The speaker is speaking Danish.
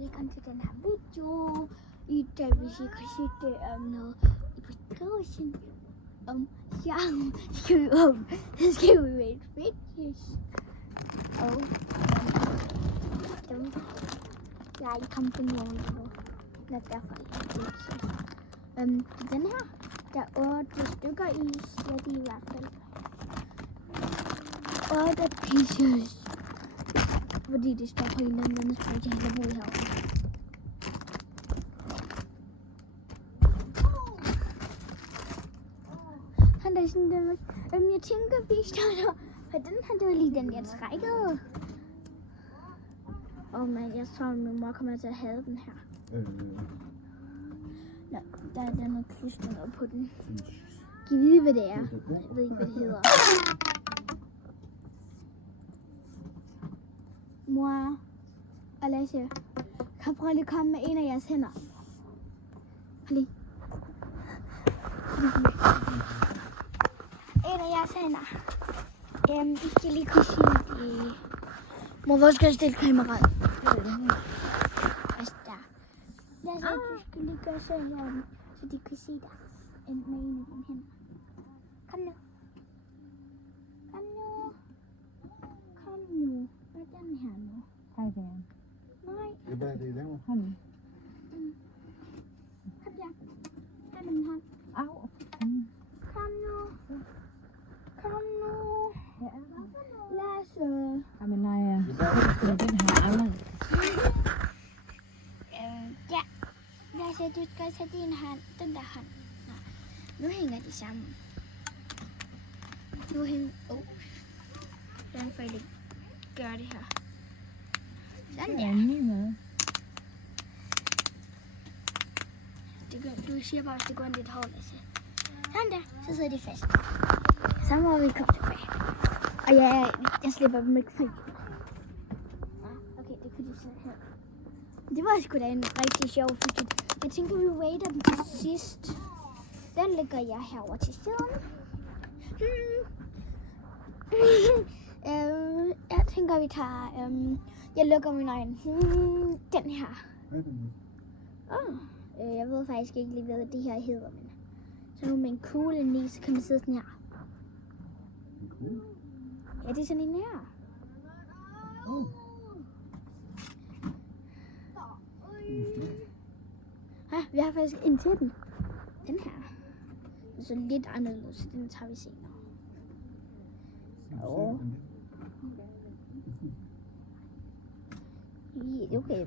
velkommen til den her video. I dag vil jeg sige noget i beskrivelsen om jeg skal vi med et fitness. Og jeg er ikke kommet på nogen endnu. Det er derfor jeg ikke den her, der er 8 stykker i, ja det er i hvert fald 8 pieces. Fordi det står på en eller anden sprog, jeg har boet herovre. Han er sådan den, jeg tænker, vi starter på den her, det var lige den, jeg trækkede. Men jeg tror, min mor kommer til at have den her. Nå, der er noget klister på den. Kan I vide, hvad det er? Jeg ved ikke, hvad det hedder. Mor og Lasse, kan prøve lige at komme med en af jeres hænder? Lige. En af jeres hænder. I skal lige kunne sige det. Mor, hvor skal jeg stille kameraet? Der. Lasse, du skal lige gøre sådan her, så de kan se dig med en af dine hænder. Kom nu. Kom nu. Kom nu. Hvad er den her nu? Hej der. Nej. Hvad er det, I laver? Hånden. Kom her. Tag min hånd. Au. Kom nu. Kom nu. Ja. Lasse. Jamen nej, det er den her anden. Ja. Lasse, du skal tage din hånd. Den der hånd. Nu hænger de sammen. Nu hænger... Den får jeg lige gøre det her. Sådan Det er der. en ny måde. Du siger bare, at det går lidt hårdt, Lasse. Sådan der. Så sidder de fast. Så må vi komme tilbage. Og jeg slipper dem ikke fri. Okay, det kunne de så her. Det var sgu da en rigtig sjov video. Jeg tænker, vi waiter dem til sidst. Den lægger jeg herover til siden. Jeg tænker, vi tager... jeg lukker min øjne. Den her. Hvad er det nu? Jeg ved faktisk ikke lige, hvad det her hedder. Men så nu med en kugle i, så kan man sidde sådan her. En kugle? Ja, det er sådan en her. Åh. Vi har faktisk en til den. Den her. Den er så lidt anderledes, så den tager vi senere. Okay.